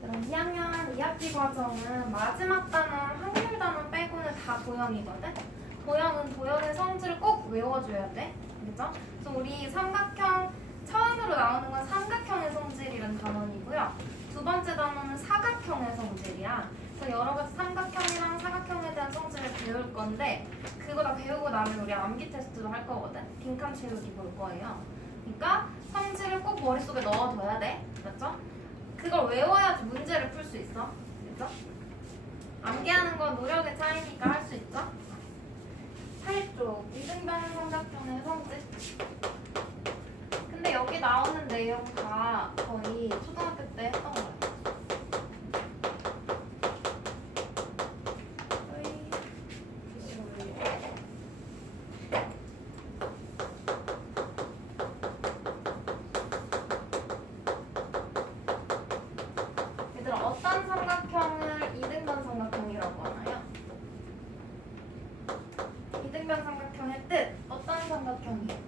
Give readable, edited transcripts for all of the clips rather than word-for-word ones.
그럼 2학년 2학기 과정은 마지막 단원, 확률 단원 빼고는 다 도형이거든? 도형은 도형의 성질을 꼭 외워줘야 돼. 그죠? 그래서 우리 삼각형, 처음으로 나오는 건 삼각형의 성질이라는 단원이고요. 두 번째 단원은 사각형의 성질이야. 그래서 여러 가지 삼각형이랑 사각형에 대한 성질을 배울 건데, 그거 다 배우고 나면 우리 암기 테스트도 할 거거든? 빈칸 채우기 볼 거예요. 그러니까 성질을 꼭 머릿속에 넣어둬야 돼. 맞죠? 그걸 외워야지 문제를 풀 수 있어. 그죠? 암기하는 건 노력의 차이니까 할 수 있죠? 8쪽 이등변 삼각형의 성질. 근데 여기 나오는 내용 다 거의 초등학교 때 했던 거예요. 얘들아, 어떤 삼각형을 이등변 삼각형이라고 하나요? 이등변 삼각형의 뜻, 어떤 삼각형이에요?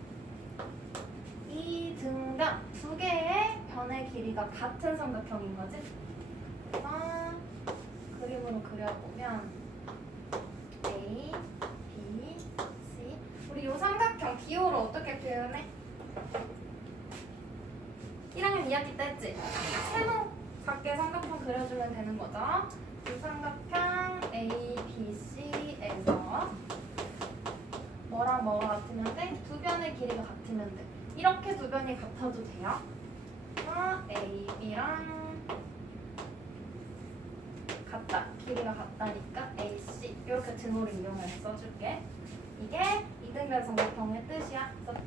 이등변, 두 개의 변의 길이가 같은 삼각형인 거지? 그래서 그림으로 그려보면 A, B, C. 우리 이 삼각형 기호를 어떻게 표현해? 1학년 2학기 때 했지? 세모 작게 삼각형 그려주면 되는 거죠. 이 삼각형 A, B, C에서 뭐랑 뭐가 같으면 돼? 두 변의 길이가 같으면 돼. 이렇게 두 변이 같아도 돼요. A, B랑 같다. 길이가 같다니까 A, C. 이렇게 등호를 이용해서 써줄게. 이게 이등변 삼각형의 뜻이야. 그래서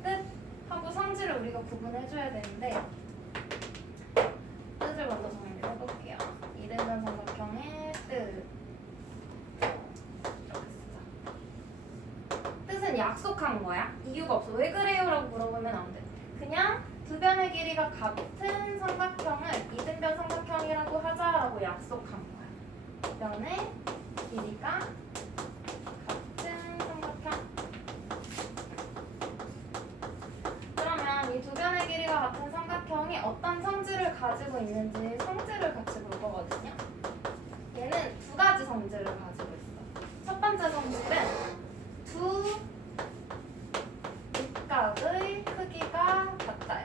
뜻하고 성질을 우리가 구분해줘야 되는데, 뜻을 먼저 정리해볼게요. 이등변 삼각형의 뜻. 이렇게 쓰자. 뜻은 약속한 거야. 이유가 없어. 왜 그래요? 라고 물어보면 안 돼. 그냥 두 변의 길이가 같은 삼각형을 이등변 삼각형이라고 하자라고 약속한 거야. 두 변의 길이가 같은 삼각형. 그러면 이 두 변의 길이가 같은 삼각형이 어떤 성질을 가지고 있는지 성질을 같이 볼 거거든요. 얘는 두 가지 성질을 가지고 있어. 첫 번째 성질은 두 밑각의 크기가 같아요.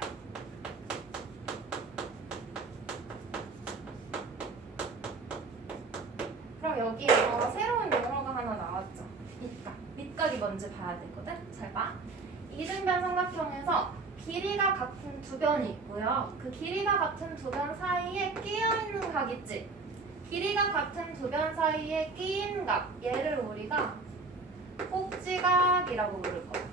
그럼 여기에서 새로운 용어가 하나 나왔죠. 밑각. 밑각이 뭔지 봐야 되거든. 잘 봐. 이등변 삼각형에서 길이가 같은 두 변이 있고요. 그 길이가 같은 두 변 사이에 끼어있는 각 있지? 길이가 같은 두 변 사이에 끼인 각, 얘를 우리가 꼭지각이라고 부를 거야.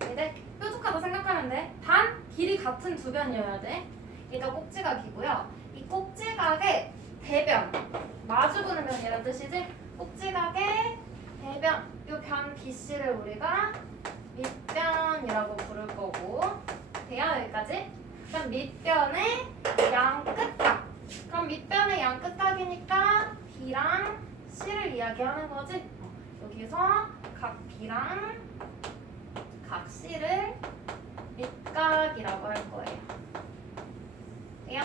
근데 뾰족하다 생각하면 돼. 단 길이 같은 두 변이어야 돼. 얘가 꼭지각이고요. 이 꼭지각의 대변, 마주보는 변이라는 뜻이지? 꼭지각의 대변, 이 변 BC를 우리가 밑변이라고 부를 거고. 돼요? 여기까지? 그럼 밑변의 양끝각. 그럼 밑변의 양끝각이니까 B랑 C를 이야기하는 거지? 여기서 각 B랑 각 C를 밑각이라고 할 거예요. 돼요?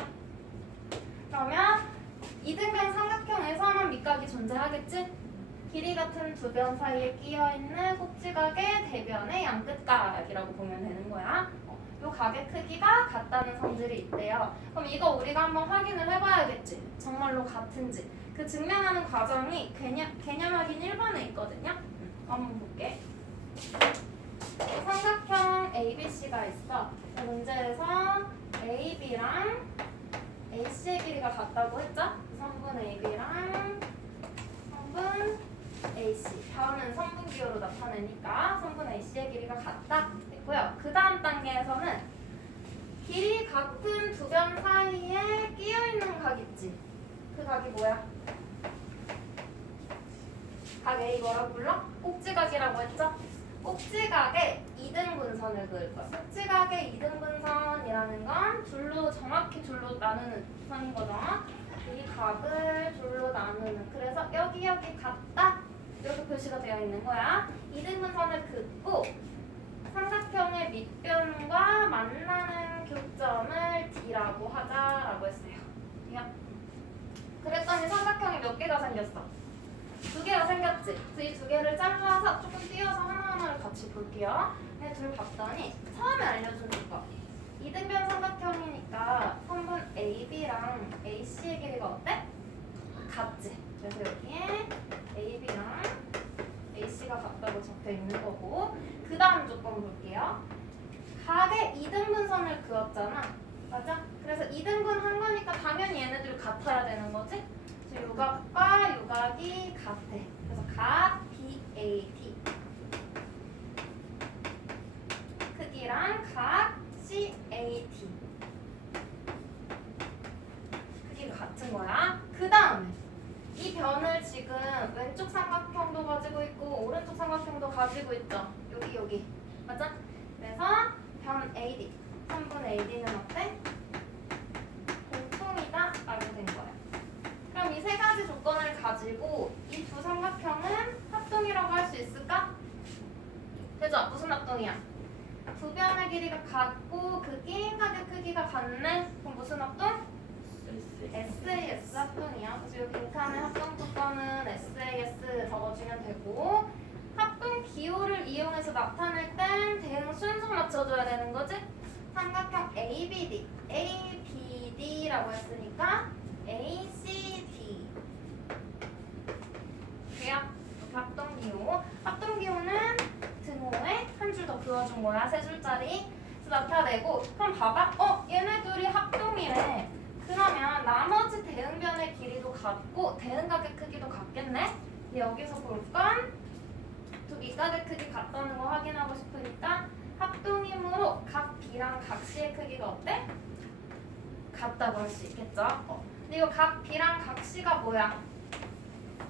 그러면 이등변 삼각형에서만 밑각이 존재하겠지? 길이 같은 두 변 사이에 끼어있는 꼭지각의 대변의 양끝각이라고 보면 되는 거야. 이 각의 크기가 같다는 성질이 있대요. 그럼 이거 우리가 한번 확인을 해봐야겠지? 정말로 같은지. 그 증명하는 과정이 개념 확인 1번에 있거든요. 한번 볼게. 삼각형 ABC가 있어. 문제에서 AB랑 AC의 길이가 같다고 했죠? 성분 AB랑 성분 AC. 다음은 성분 기호로 나타내니까 성분 AC의 길이가 같다 했고요. 그 다음 단계에서는 길이 같은 두 변 사이에 끼어있는 각 있지? 그 각이 뭐야? 각 A 뭐라고 불러? 꼭지각이라고 했죠? 꼭지각의 이등분선을 그을 거야. 꼭지각의 이등분선이라는 건 정확히 둘로 나누는 선인 거죠. 이 각을 둘로 나누는. 그래서 여기 같다 이렇게 표시가 되어 있는 거야. 이등분선을 긋고 삼각형의 밑변과 만나는 교점을 D라고 하자라고 했어요. 그랬더니 삼각형이 몇 개가 생겼어? 2개가 생겼지? 그래서 이 2개를 잘라서 조금 띄어서 하나하나를 같이 볼게요. 네, 둘 봤더니 처음에 알려준 거 이등변 삼각형이니까 선분 AB랑 AC의 길이가 어때? 같지? 그래서 여기에 AB랑 AC가 같다고 적혀 있는 거고 그 다음 조건 볼게요. 각의 이등분선을 그었잖아. 맞아? 그래서 이등분 한 거니까 당연히 얘네들 같아야 되는 거지? 그래서 요각과 요각이 같아. 그래서 각 BAD 크기랑 각 CAD 크기가 같은 거야. 그 다음에 이 변을 지금 왼쪽 삼각형도 가지고 있고 오른쪽 삼각형도 가지고 있죠. 여기 맞아? 그래서 변 AD 선분 AD는 어때? 공통이다 라고 된 거야. 그럼 이 세 가지 조건을 가지고 이 두 삼각형은 합동이라고 할 수 있을까? 되죠? 무슨 합동이야? 두 변의 길이가 같고 그 끼인각의 크기가 같네? 그럼 무슨 합동? SAS 합동이야. 그래서 이 빈칸의 합동 조건은 SAS 적어주면 되고 합동 기호를 이용해서 나타낼 땐 대응 순서 맞춰줘야 되는 거지? 삼각형 ABD라고 했으니까 ACD 돼요? 합동 기호. 합동 기호는 등호에 한 줄 더 그어준 거야. 3줄짜리. 그래서 나타내고 그럼 봐봐. 얘네 둘이 합동이래. 그러면 나머지 대응변의 길이도 같고 대응각의 크기도 같겠네? 근데 여기서 볼 건 두 밑각의 크기 같다는 거 확인하고 싶으니까 합동이므로 각 B랑 각 C의 크기가 어때? 같다고 할 수 있겠죠? 근데 이거 각 B랑 각 C가 뭐야?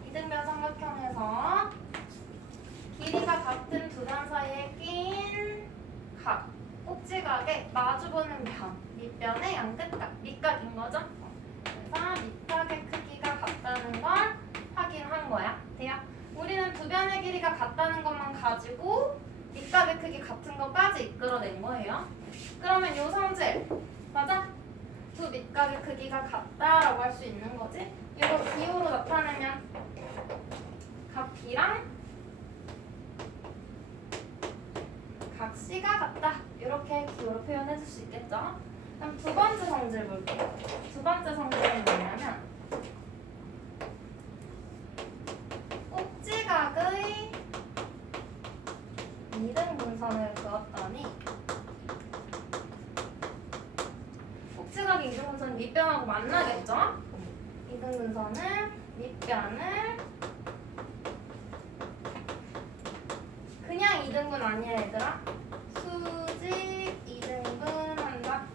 이등변 삼각형에서 길이가 같은 두 변 사이에 낀 각 꼭지각에 마주보는 변 밑변의 양끝각 밑각인 거죠? 그래서 밑각의 크기가 같다는 걸 확인한 거야. 돼요? 우리는 두 변의 길이가 같다는 것만 가지고 밑각의 크기 같은 것까지 이끌어낸 거예요. 그러면 요 성질 맞아? 두 밑각의 크기가 같다라고 할 수 있는 거지. 이거 기호로 나타내면 각 B랑 각 C가 같다. 이렇게 기호로 표현해 줄 수 있겠죠. 그럼 두 번째 성질 볼게요. 두 번째 성질은 뭐냐면 꼭지각의 이등분선을 그었더니 꼭지각의 이등분선이 밑변하고 만나겠죠? 이등분선은 밑변을 그냥 이등분 아니야 얘들아? 수직 이등분 한다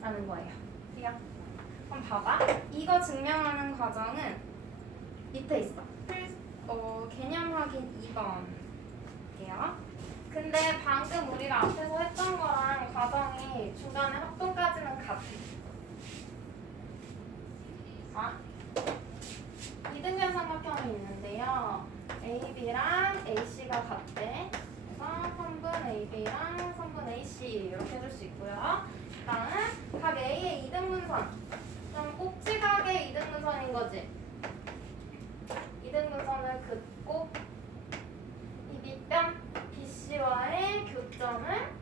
라는 거예요. 그럼 봐봐. 이거 증명하는 과정은 밑에 있어. 개념 확인 2번이에요. 근데 방금 우리가 앞에서 했던 거랑 과정이 중간에 합동까지는 같아. 이등변 삼각형이 있는데요. AB랑 AC가 같대. 그래서 선분 AB랑 선분 AC 이렇게 해줄 수 있고요. 다음 각 A의 이등분선. 그럼 꼭지각의 이등분선인 거지. 이등분선을 긋고 이 밑변 BC와의 교점을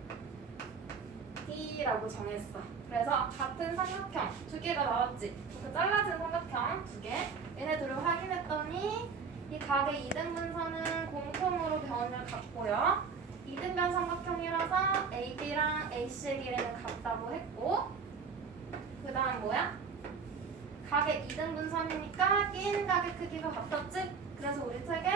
D라고 정했어. 그래서 같은 삼각형 두 개가 나왔지. 그 잘라진 삼각형 두 개. 얘네 둘을 확인했더니 이 각의 이등분선은 공통으로 변을 갖고요. 이등변 삼각형이라서 AB랑 AC의 길이는 같다고 했고 그 다음 뭐야? 각의 이등분선이니까 끼인 각의 크기가 같았지? 그래서 우리 책에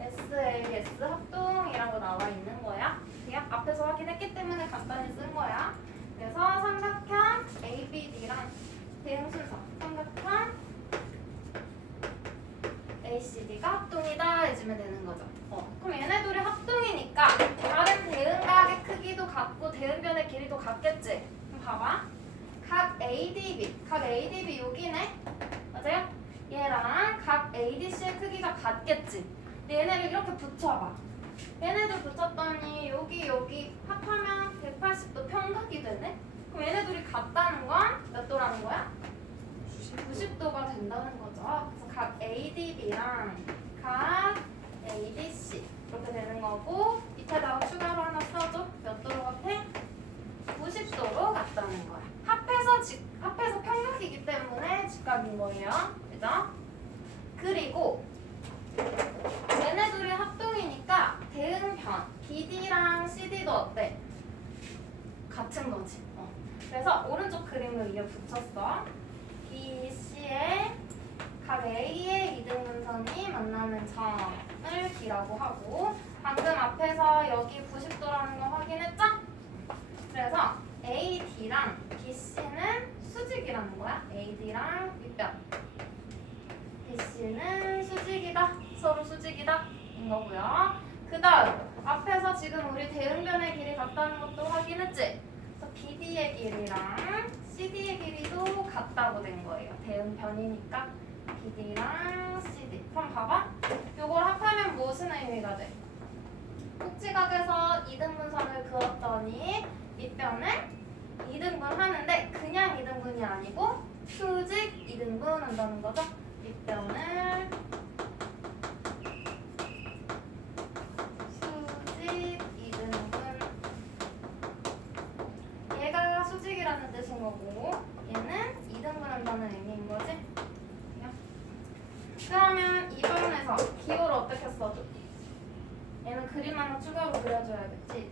SAS 합동이라고 나와 있는 거야. 그냥 앞에서 확인했기 때문에 간단히 쓴 거야. 그래서 삼각형 ABD랑 대응 순서 삼각형 ACD가 합동이다 해주면 되는 거죠. 그럼 얘네 둘이 합동이니까 다른 대응각의 크기도 같고 대응변의 길이도 같겠지? 그럼 봐봐. 각 ADB 여기네? 맞아요? 얘랑 각 ADC의 크기가 같겠지? 근데 얘네를 이렇게 붙여봐. 얘네들 붙였더니 여기 합하면 180도 평각이 되네? 그럼 얘네 둘이 같다는 건 몇 도라는 거야? 90도가 된다는 거죠. 그래서 각 ADB랑 각 ADC 이렇게 되는 거고 밑에다가 추가로 하나 써줘. 몇 도로 같아? 90도로 같다는 거야. 합해서 평각이기 때문에 직각인 거예요. 그죠? 그리고 얘네 둘이 합동이니까 대응변 BD랑 CD도 어때? 같은 거지. 그래서 오른쪽 그림을 위에 붙였어. BC의 각 A의 이등분선이 만나는 점을 D라고 하고 방금 앞에서 여기 90도라는 거 확인했죠? 그래서 AD랑 BC는 수직이라는 거야. AD랑 밑변. BC는 수직이다. 서로 수직이다. 인 거고요. 그 다음 앞에서 지금 우리 대응변의 길이 같다는 것도 확인했지? 그래서 BD의 길이랑 CD의 길이도 같다고 된 거예요. 대응변이니까 BD랑 CD. 그럼 봐봐. 요걸 합하면 무슨 의미가 돼? 꼭지각에서 이등분선을 그었더니 밑변을 2등분 하는데 그냥 2등분이 아니고 수직 2등분 한다는 거죠. 밑변을 수직 2등분. 얘가 수직이라는 뜻인 거고 얘는 2등분 한다는 의미인 거지. 그러면 2번에서 기호를 어떻게 써줘? 얘는 그림 하나 추가로 그려줘야겠지.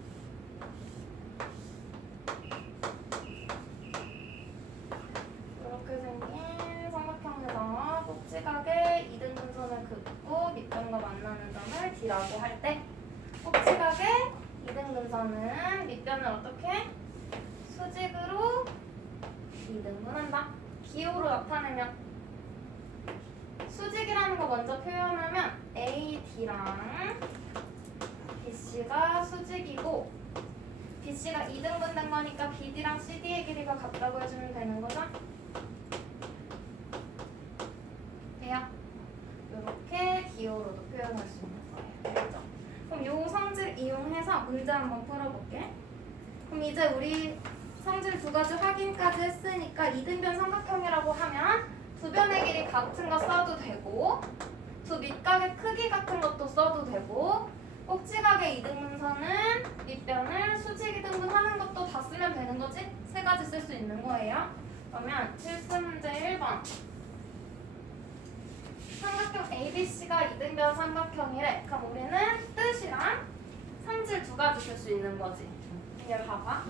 이렇게 생긴 삼각형에서 꼭지각에 이등분선을 긋고 밑변과 만나는 점을 D라고 할 때 꼭지각에 이등분선은 밑변을 어떻게? 수직으로 이등분한다. 기호로 나타내면 수직이라는 거 먼저 표현하면 AD랑 BC가 수직이고 BC가 2등분 된 거니까 BD랑 CD의 길이가 같다고 해주면 되는 거죠? 돼요? 이렇게 기호로도 표현할 수 있는 거예요. 알겠죠? 그럼 요 성질 이용해서 문제 한번 풀어볼게. 그럼 이제 우리 성질 두 가지 확인까지 했으니까 이등변 삼각형이라고 하면 두 변의 길이 같은 거 써도 되고 두 밑각의 크기 같은 것도 써도 되고 꼭지각의 이등분선은 밑변을 수직 이등분 하는 것도 다 쓰면 되는 거지? 세 가지 쓸 수 있는 거예요. 그러면 필수 문제 1번. 삼각형 ABC가 이등변 삼각형이래. 그럼 우리는 뜻이랑 성질 두 가지 쓸 수 있는 거지. 이게 봐봐.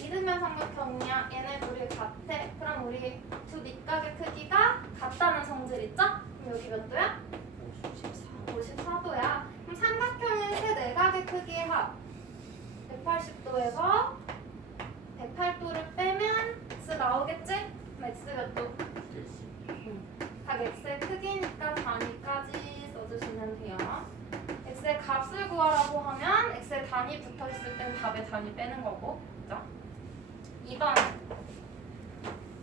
이등변 삼각형이야. 얘네 둘이 같아. 그럼 우리 두 밑각의 크기가 같다는 성질 있죠? 그럼 여기 몇 도야? 54도야. 그럼 삼각형의 세 내각의 크기의 합 180도에서 108도를 빼면 x 나오겠지? 그럼 x 몇 도? 각 x의 크기니까 단위까지 써주시면 돼요. x의 값을 구하라고 하면 x의 단위 붙어있을 땐 답의 단위 빼는 거고, 그죠? 2번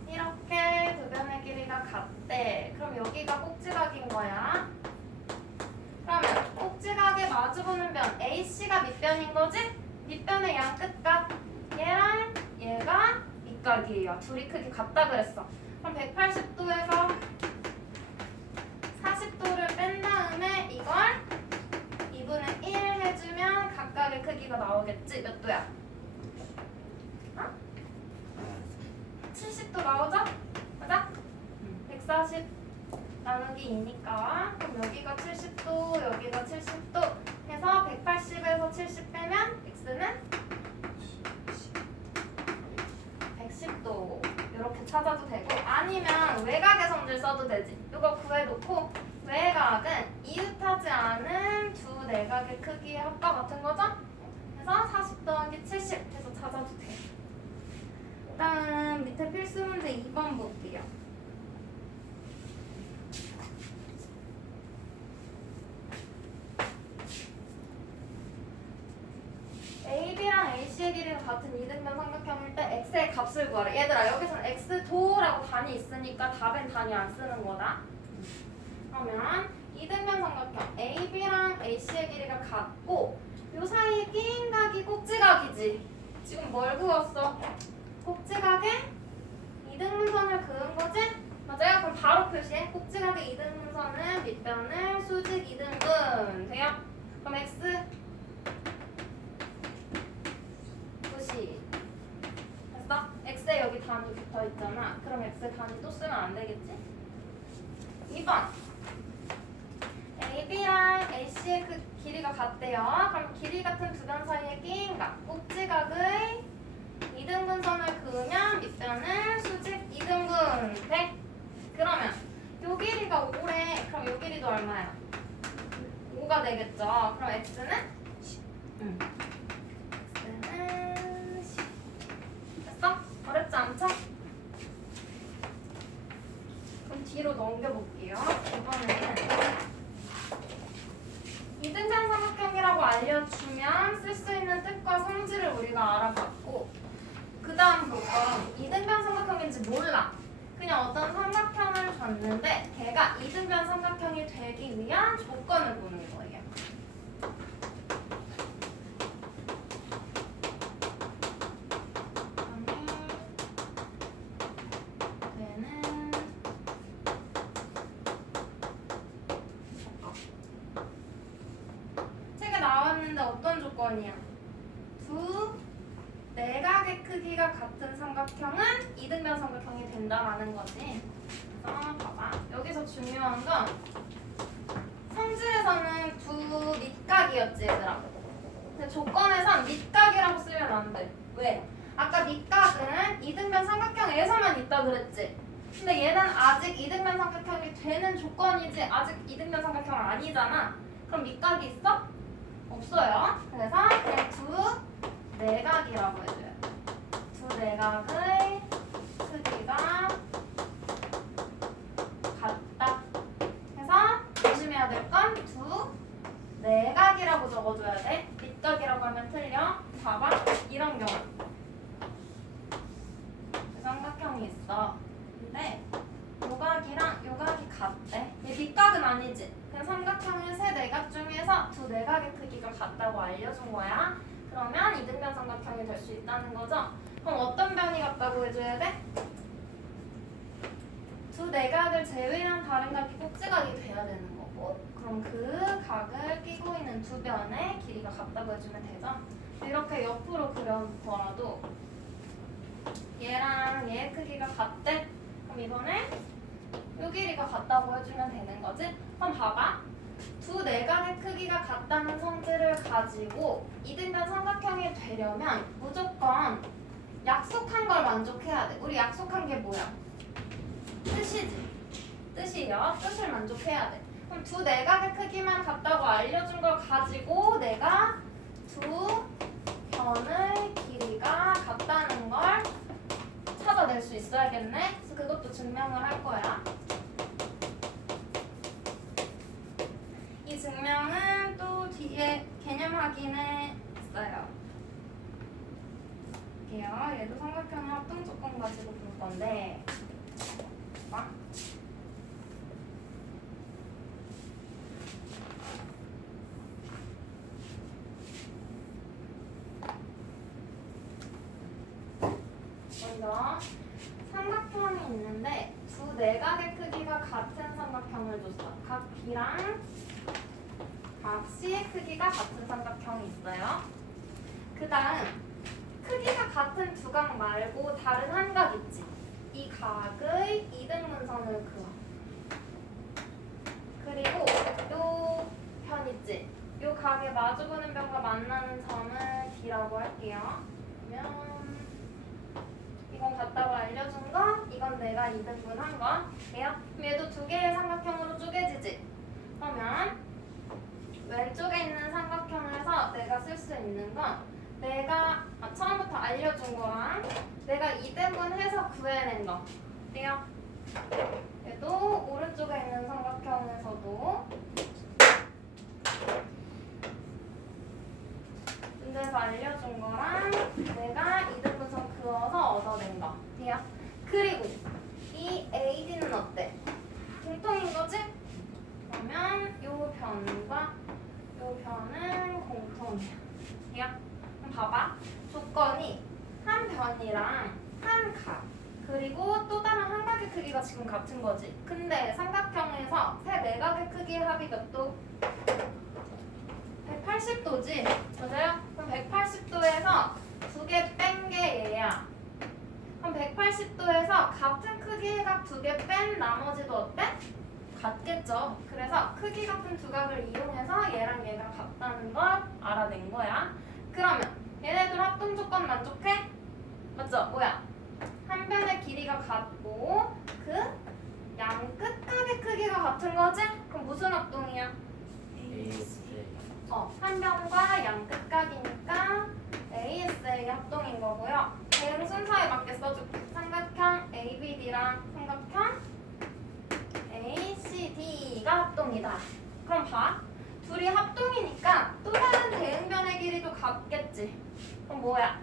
이렇게 두 변의 길이가 같대. 그럼 여기가 꼭지각인 거야. 그러면 꼭지각에 마주보는 변 AC가 밑변인 거지? 밑변의 양 끝각 얘랑 얘가 밑각이에요. 둘이 크기 같다 그랬어. 그럼 180도에서 40도를 뺀 다음에 이걸 2분의 1 해주면 각각의 크기가 나오겠지? 몇 도야? 70도 나오죠? 맞아? 140 나누기 2니까 그럼 여기가 70도 여기가 70도 해서 180에서 70 빼면 x는 110도 이렇게 찾아도 되고 아니면 외곽의 성질 써도 되지. 이거 구해놓고 외곽은 이웃하지 않은 두 내각의 크기의 합과 같은 거죠? 그래서 40 더하기 70 해서 찾아도 돼. 일단 밑에 필수 문제 2번 볼게요. AB랑 AC의 길이가 같은 이등변 삼각형일 때 x의 값을 구하래. 얘들아 여기서는 x도라고 단위 있으니까 답엔 단위 안 쓰는 거다. 그러면 이등변 삼각형 AB랑 AC의 길이가 같고 요 사이에 끼인 각이 꼭지각이지. 지금 뭘 그었어? 꼭지각에 이등분선을 그은 거지? 맞아요? 그럼 바로 표시해. 꼭지각에 이등분선은 밑변을 수직 2등분 돼요? 그럼 x 표시 됐어? x에 여기 단위 붙어 있잖아. 그럼 x 단위 또 쓰면 안 되겠지? 2번 AB랑 AC의 그 길이가 같대요. 그럼 길이 같은 두 변 사이에 끼인 각 꼭지각의 이등분선을 그으면 밑변을 수직 2등분 돼? 그러면 요 길이가 5래. 그럼 요 길이도 얼마야? 5가 되겠죠. 그럼 x는 10. x는 10. 됐어? 어렵지 않죠? 그럼 뒤로 넘겨볼게요. 이번에는 이등변 삼각형이라고 알려주면 쓸 수 있는 뜻과 성질을 우리가 알아봤고, 그 다음 볼 건 이등변 삼각형인지 몰라. 그냥 어떤 삼각형을 줬는데 걔가 이등변 삼각형이 되기 위한 조건을 보는 거예요. 얘는 책에 나왔는데 어떤 조건이야? 두 내각의 크기가 같은 삼각형은 이등변 삼각형이 된다라는 거지. 그래서 봐봐. 여기서 중요한 건 성질에서는 두 밑각이었지 얘들아. 근데 조건에선 밑각이라고 쓰면 안 돼. 왜? 아까 밑각은 이등변 삼각형에서만 있다 그랬지. 근데 얘는 아직 이등변 삼각형이 되는 조건이지 아직 이등변 삼각형은 아니잖아. 그럼 밑각이 있어? 없어요. 그래서 그냥 두 내각이라고 해줘요. 두 내각의 크기가 같다. 그래서 조심해야 될 건 두 내각이라고 적어줘야 돼. 밑각이라고 하면 틀려. 봐봐. 이런 경우. 삼각형이 있어. 근데 요각이랑 요각이 같대. 얘 밑각은 아니지. 그냥 삼각형의 세 내각 중에서 두 내각의 크기가 같다고 알려준 거야. 그러면 이등변 삼각형이 될 수 있다는 거죠. 그럼 어떤 변이 같다고 해줘야 돼? 두 내각을 제외한 다른 각이 꼭지각이 돼야 되는 거고, 그럼 그 각을 끼고 있는 두 변의 길이가 같다고 해주면 되죠. 이렇게 옆으로 그려놓더라도 얘랑 얘의 크기가 같대. 그럼 이번에 요 길이가 같다고 해주면 되는 거지. 그럼 봐봐. 두 내각의 크기가 같다는 성질을 가지고 이등변 삼각형이 되려면 무조건 약속한 걸 만족해야 돼. 우리 약속한 게 뭐야? 뜻이지. 뜻이요. 뜻을 만족해야 돼. 그럼 두 내각의 크기만 같다고 알려준 걸 가지고 내가 두 변의 길이가 같다는 걸 찾아낼 수 있어야겠네. 그래서 그것도 증명을 할 거야. 이 증명은 또 뒤에 개념 확인에 있어요. 볼게요. 얘도 삼각형의 합동 조건 가지고 볼 건데, 봐봐. 먼저 삼각형이 있는데 두 내각의 크기가 같은 삼각형을 줬어. 각 B랑 각 C의 크기가 같은 삼각형이 있어요. 그 다음 크기가 같은 두 각 말고 다른 한 각 있지. 이 각의 이등분선을 그어. 그리고 요 편 있지. 요 각의 마주보는 변과 만나는 점을 D라고 할게요. 그러면 이건 같다고 알려준 거, 이건 내가 이등분한 거. 예요? 얘도 두 개의 삼각형으로 쪼개지지. 그러면 왼쪽에 있는 삼각형에서 내가 쓸 수 있는 건 내가 처음부터 알려준 거랑 내가 이등분해서 구해낸 거. 돼요? 얘도 오른쪽에 있는 삼각형에서도 문제에서 알려준 거랑 내가 이등분선 그어서 얻어낸 거. 돼요? 그리고 이 AD는 어때? 공통인 거지? 그러면 요 변과 요 변은 공통이야. 돼요? 그럼 봐봐. 조건이 한 변이랑 한 각 그리고 또 다른 한 각의 크기가 지금 같은 거지. 근데 삼각형에서 세 내각의 크기의 합이 몇 도? 180도지? 맞아요? 그럼 180도에서 두 개 뺀 게 얘야. 그럼 180도에서 같은 크기의 각 두 개 뺀 나머지도 어때? 같겠죠. 그래서 크기 같은 두 각을 이용해서 얘랑 얘가 같다는 걸 알아낸 거야. 그러면 얘네들 합동 조건 만족해? 맞죠? 뭐야? 한 변의 길이가 같고 그 양 끝각의 크기가 같은 거지? 그럼 무슨 합동이야? 한 변과 양 끝각이니까 ASA 합동인 거고요. 대응 순서에 맞게 써줄게. 삼각형 ABD랑 삼각형 ACD가 합동이다. 그럼 봐. 둘이 합동이니까 또 다른 대응변의 길이도 같겠지. 그럼 뭐야?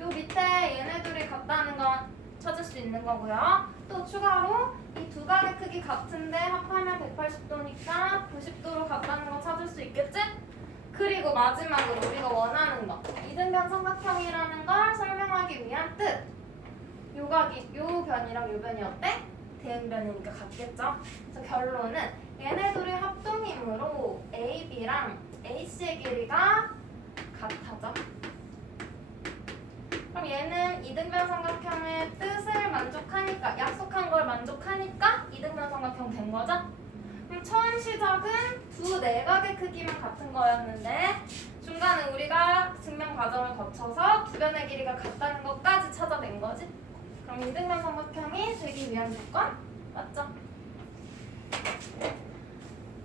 요 밑에 얘네 둘이 같다는 건 찾을 수 있는 거고요. 또 추가로 이 두 각의 크기 같은데 합하면 180도니까 90도로 같다는 거 찾을 수 있겠지? 그리고 마지막으로 우리가 원하는 거 이등변 삼각형이라는 걸 설명하기 위한 뜻. 요 변이랑 요 변이 어때? 대응변이니까 같겠죠? 그래서 결론은 얘네 둘이 합동이므로 AB랑 AC의 길이가 같아져. 그럼 얘는 이등변 삼각형의 뜻을 만족하니까 약속한 걸 만족하니까 이등변 삼각형 된 거죠? 그럼 처음 시작은 두 내각의 크기만 같은 거였는데 중간에 우리가 증명 과정을 거쳐서 두 변의 길이가 같다는 것까지 찾아낸 거지? 그럼 이등변 삼각형이 되기 위한 조건? 맞죠?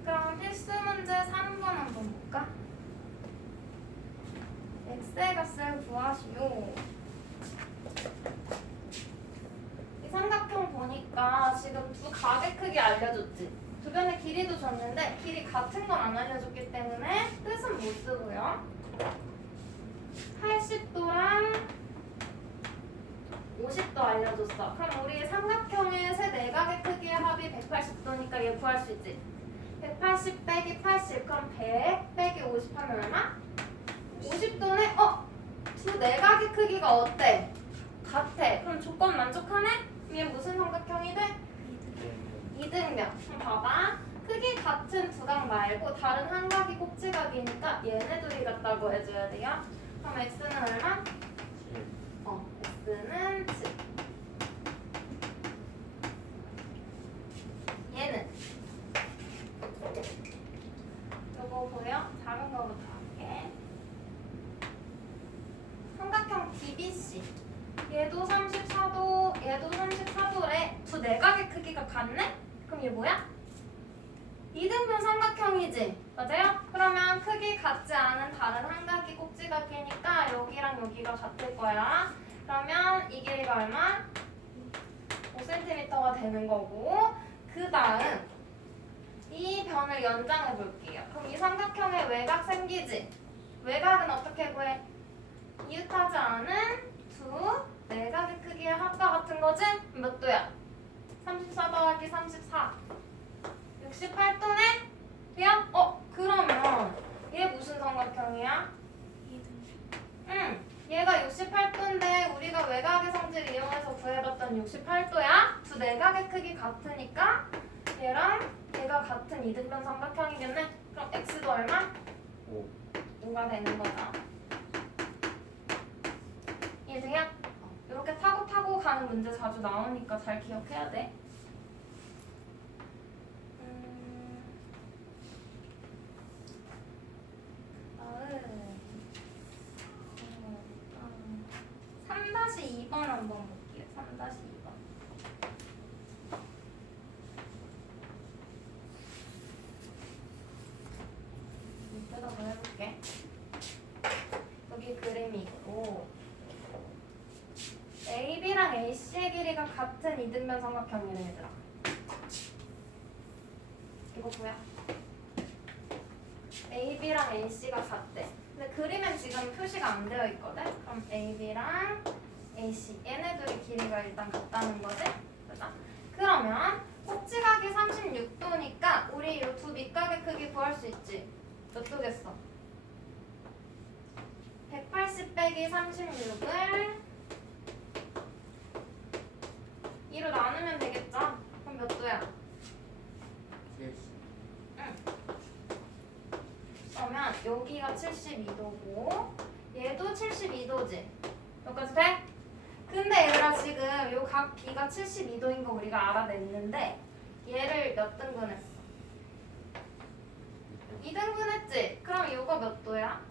그럼 필수 문제 3번 한번 볼까? x의 값을 구하시오. 이 삼각형 보니까 지금 두 각의 크기 알려줬지? 두 변의 길이도 줬는데 길이 같은 건 안 알려줬기 때문에 뜻은 못 쓰고요. 80도랑 50도 알려줬어. 그럼 우리 삼각형의 세 내각의 크기의 합이 180도니까 얘 구할 수 있지? 180 빼기 80 그럼 100 빼기 50 하면 얼마? 50도네? 두 내각의 크기가 어때? 같아. 그럼 조건 만족하네? 얘 무슨 삼각형이 돼? 이등변. 그럼 봐봐. 크기 같은 두 각 말고 다른 한 각이 꼭지각이니까 얘네 둘이 같다고 해줘야 돼요. 그럼 x는 얼마? x는 7. 얘는 요거 보여? 작은 거부터 할게. 삼각형 DBC. 얘도 34도, 얘도 34도래. 두 내각의 크기가 같네? 그럼 얘 뭐야? 이등변 삼각형이지? 맞아요? 그러면 크기 같지 않은 다른 한 각이 꼭지각이니까 여기랑 여기가 같을 거야. 그러면 이 길이가 얼마? 5cm가 되는 거고 그 다음 이 변을 연장해 볼게요. 그럼 이 삼각형에 외곽 생기지? 외곽은 어떻게 구해? 이웃하지 않은 두 내각의 크기의 합과 같은 거지? 몇 도야? 34 더하기 34 68도네? 돼요? 그러면 얘 무슨 삼각형이야? 얘가 68도인데 우리가 외곽의 성질을 이용해서 구해봤던 68도야? 두 내각의 크기 같으니까 얘랑 얘가 같은 이등변 삼각형이겠네? 그럼 x도 얼마? 5가 되는 거다. 이해돼요? 이렇게 타고 가는 문제 자주 나오니까 잘 기억해야 돼. 다음 3-2번 한번 볼게요. 3-2번. 이따가 더 해볼게. 여기 그림이 있고 AB랑 AC의 길이가 같은 이등변 삼각형이래 얘들아. 이거 뭐야? AB랑 AC가 같대. 근데 그림엔 지금 표시가 안 되어 있거든? 그럼 AB랑 AC 얘네들의 길이가 일단 같다는 거지? 그죠? 그러면 꼭지각이 36도니까 우리 이 두 밑각의 크기 구할 수 있지? 몇 도겠어? 180 빼기 36을 2로 나누면 되겠죠? 그럼 몇 도야? 70. 응. 그러면 여기가 72도고 얘도 72도지. 여기까지 돼? 근데 얘들아 지금 요 각 B가 72도인 거 우리가 알아냈는데 얘를 몇 등분했어? 2등분했지? 그럼 요거 몇 도야?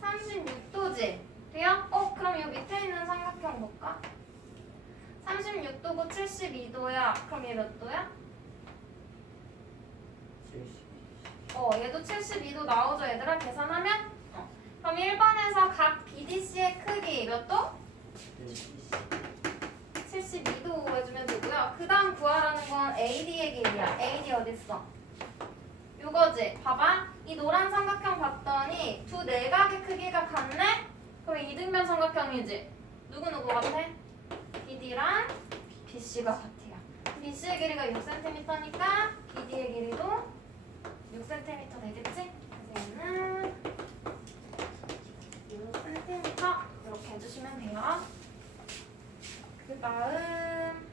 36도지? 돼요? 그럼 요 밑에 있는 삼각형 볼까? 36도고 72도야. 그럼 얘 몇 도야? 70. 얘도 72도 나오죠 얘들아 계산하면? 그럼 1번에서 각 BDC의 크기 몇 도? 72도 구해주면 되고요. 그 다음 구하라는 건 AD의 길이야. AD 어딨어? 요거지. 봐봐. 이 노란 삼각형 봤더니 두 내각의 크기가 같네? 그럼 이등변 삼각형이지. 누구 같아? BD랑 BC가 같아요. BC의 길이가 6cm니까 BD의 길이도 6cm 되겠지? 그래서 얘는 6cm 이렇게 해주시면 돼요. 그 다음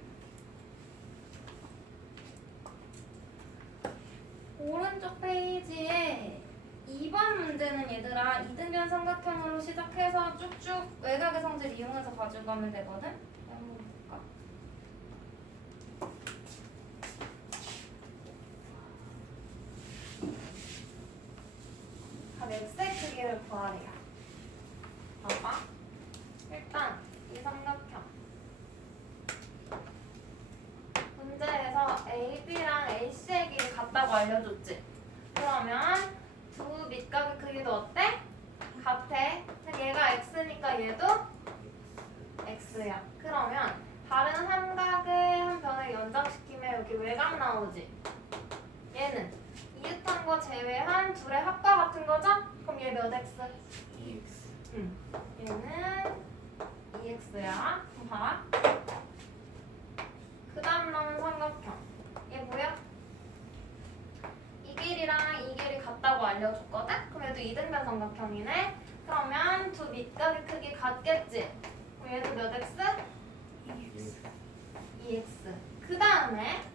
오른쪽 페이지에 2번 문제는 얘들아 이등변 삼각형으로 시작해서 쭉쭉 외곽의 성질 이용해서 가져가면 되거든? 한번 볼까? 각 x의 크기를 구하래요. 봐봐. 일단 이 삼각형 문제에서 AB랑 AC의 길이 같다고 알려줬지? 그러면 두 밑각의 크기도 어때? 같아. 얘가 x니까 얘도 x야. 그러면 다른 삼각의 한 변을 연장시키면 여기 외곽 나오지? 얘는 이웃한 거 제외한 둘의 합과 같은 거죠? 그럼 얘 몇 x? 2x. 얘는 2x야. 그럼 봐. 그 다음 나온 삼각형. 얘 뭐야? 이 길이랑 이 길이 같다고 알려줬거든? 그럼 얘도 이등변 삼각형이네. 그러면 두 밑각의 크기 같겠지? 그럼 얘도 몇 x? 2x. 그 다음에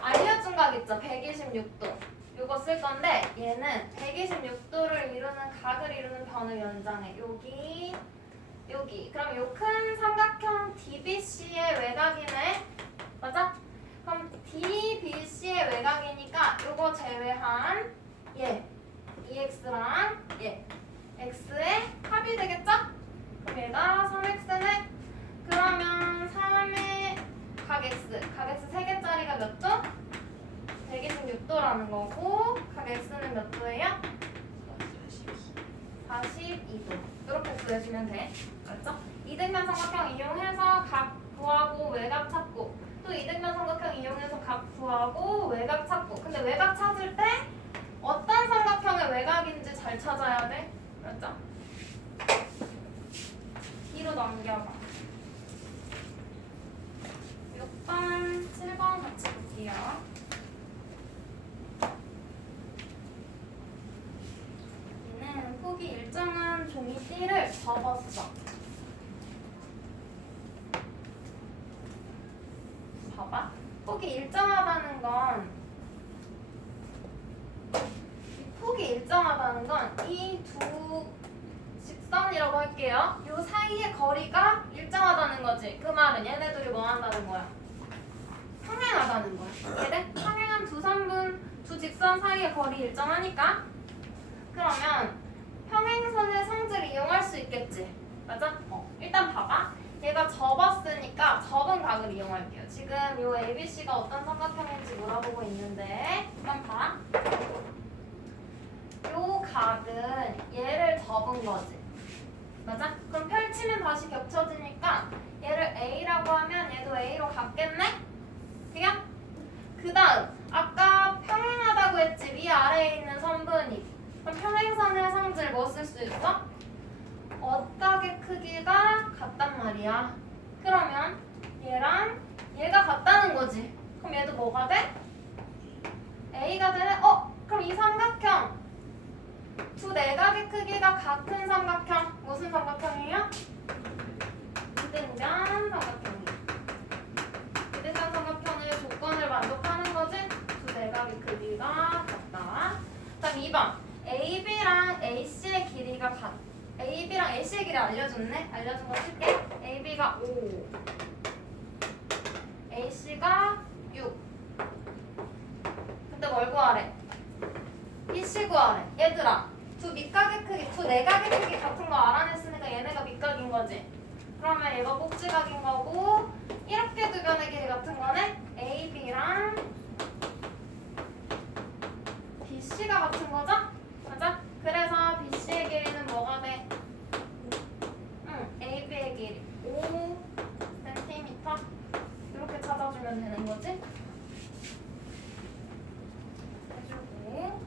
알려준 각 있죠? 126도. 요거 쓸 건데 얘는 126도를 이루는 각을 이루는 변을 연장해. 여기 여기. 그럼 요 큰 삼각형 DBC의 외곽이네. 맞아? 그럼 DBC의 외곽이니까 요거 제외한 얘 2x랑 얘 x의 합이 되겠죠? 그럼 얘가 3x네. 그러면 3의 각 x 3개짜리가 몇 도? 126도라는 거고 각 x는 몇 도예요? 42도. 이렇게 구해주면 돼. 맞죠? 이등변 삼각형 이용해서 각 구하고 외곽 찾고 또 이등변 삼각형 이용해서 각 구하고 외곽 찾고. 근데 외곽 찾을 때 어떤 삼각형의 외곽인지 잘 찾아야 돼. 맞죠? 뒤로 넘겨봐. 6번, 7번 같이 볼게요. 얘는 폭이 일정한 종이띠를 접었어. 봐봐. 폭이 일정하다는 건 이 두 직선이라고 할게요. 요 사이의 거리가 일정하다는 거지. 그 말은 얘네들이 뭐 한다는 거야? 평행하다는 거야. 얘네 평행한 두 선분, 두 직선 사이의 거리 일정하니까. 그러면 평행선의 성질을 이용할 수 있겠지. 맞아? 일단 봐봐. 얘가 접었으니까 접은 각을 이용할게요. 지금 요 ABC가 어떤 삼각형인지 물어보고 있는데 한번 봐. 요 각은 얘를 접은 거지. 맞아? 그럼 펼치면 다시 겹쳐지니까 얘를 A라고 하면 얘도 A로 같겠네? 그죠? 그 다음 아까 평행하다고 했지? 위아래에 있는 선분이. 그럼 평행선의 성질 뭐 쓸 수 있어? 어각의 크기가 같단 말이야. 그러면 얘랑 얘가 같다는 거지. 그럼 얘도 뭐가 돼? A가 되네? 그럼 이 삼각형 두 내각의 크기가 같은 삼각형. 무슨 삼각형이에요? 이등변 삼각형이. 이등변 삼각형의 조건을 만족하는 거지? 두 내각의 크기가 같다. 다음 2번. AB랑 AC의 길이가 AB랑 AC의 길이 알려줬네? 알려준 거 쓸게. AB가 5, AC가 6. 근데 뭘 구하래? BC 구하래. 얘들아, 두 밑각의 크기, 두 내각의 크기 같은 거 알아냈으니까 얘네가 밑각인 거지. 그러면 얘가 꼭지각인 거고, 이렇게 두 변의 길이 같은 거네? AB랑 BC가 같은 거죠? 맞아? 그래서 BC의 길이는 뭐가 돼? AB의 길이 5cm 이렇게 찾아주면 되는 거지? 해주고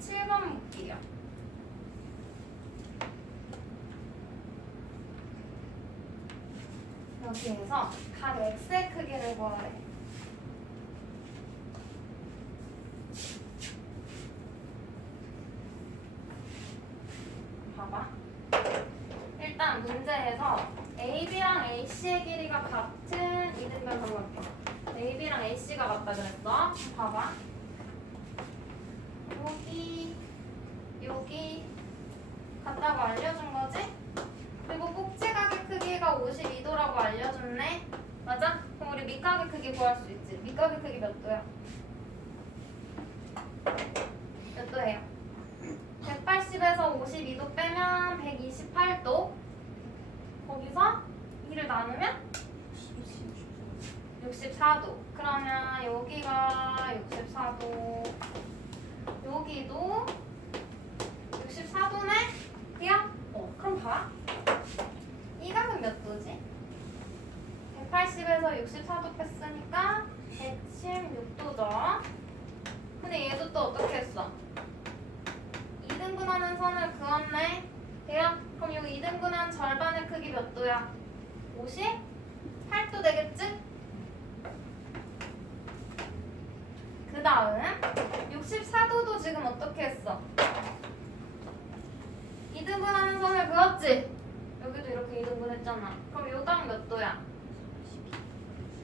7번 볼게요. 여기에서 각 X의 크기를 구하래. 봐봐. 일단 문제에서 AB랑 AC의 길이가 같은 이등변 삼각형. AB랑 AC가 같다 그랬어. 봐봐. 여기 같다고 알려준 거지? 그리고 꼭지각의 크기가 52도라고 알려줬네. 맞아? 그럼 우리 밑각의 크기 구할 수 있지. 밑각의 크기 몇 도야? 몇 도예요? 180에서 52도 빼면 128도. 거기서 2를 나누면 64도. 그러면 여기가 64도. 여기도 64도네? 그냥? 그럼 봐. 이 각은 몇 도지? 180에서 64도 뺐으니까 116도죠. 근데 얘도 또 어떻게 했어? 2등분하는 선을 그었네. 돼요? 그럼 여기 2등분한 절반의 크기 몇 도야? 58도 되겠지? 그 다음 64도도 지금 어떻게 했어? 2등분하는 선을 그었지? 여기도 이렇게 2등분 했잖아. 그럼 요 각 몇 도야?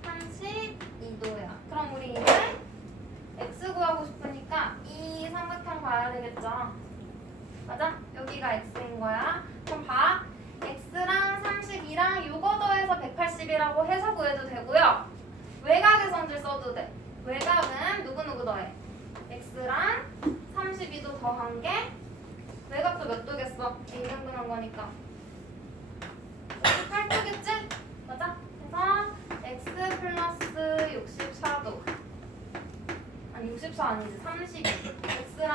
32도야. 그럼 우리 이제 x 구하고 싶으니까 이 삼각형 봐야 되겠죠? 맞아? 여기가 x인 거야. 그럼 봐. x랑 32랑 요거 더해서 180이라고 해서 구해도 되고요. 외곽의 선질 써도 돼. 외곽은 누구 더해? x랑 32도 더한 게 외곽도 몇 도겠어? 2등분한 거니까 68도겠지? 맞아? 그래서 x 플러스 64도 아니 64 아니지 32 x랑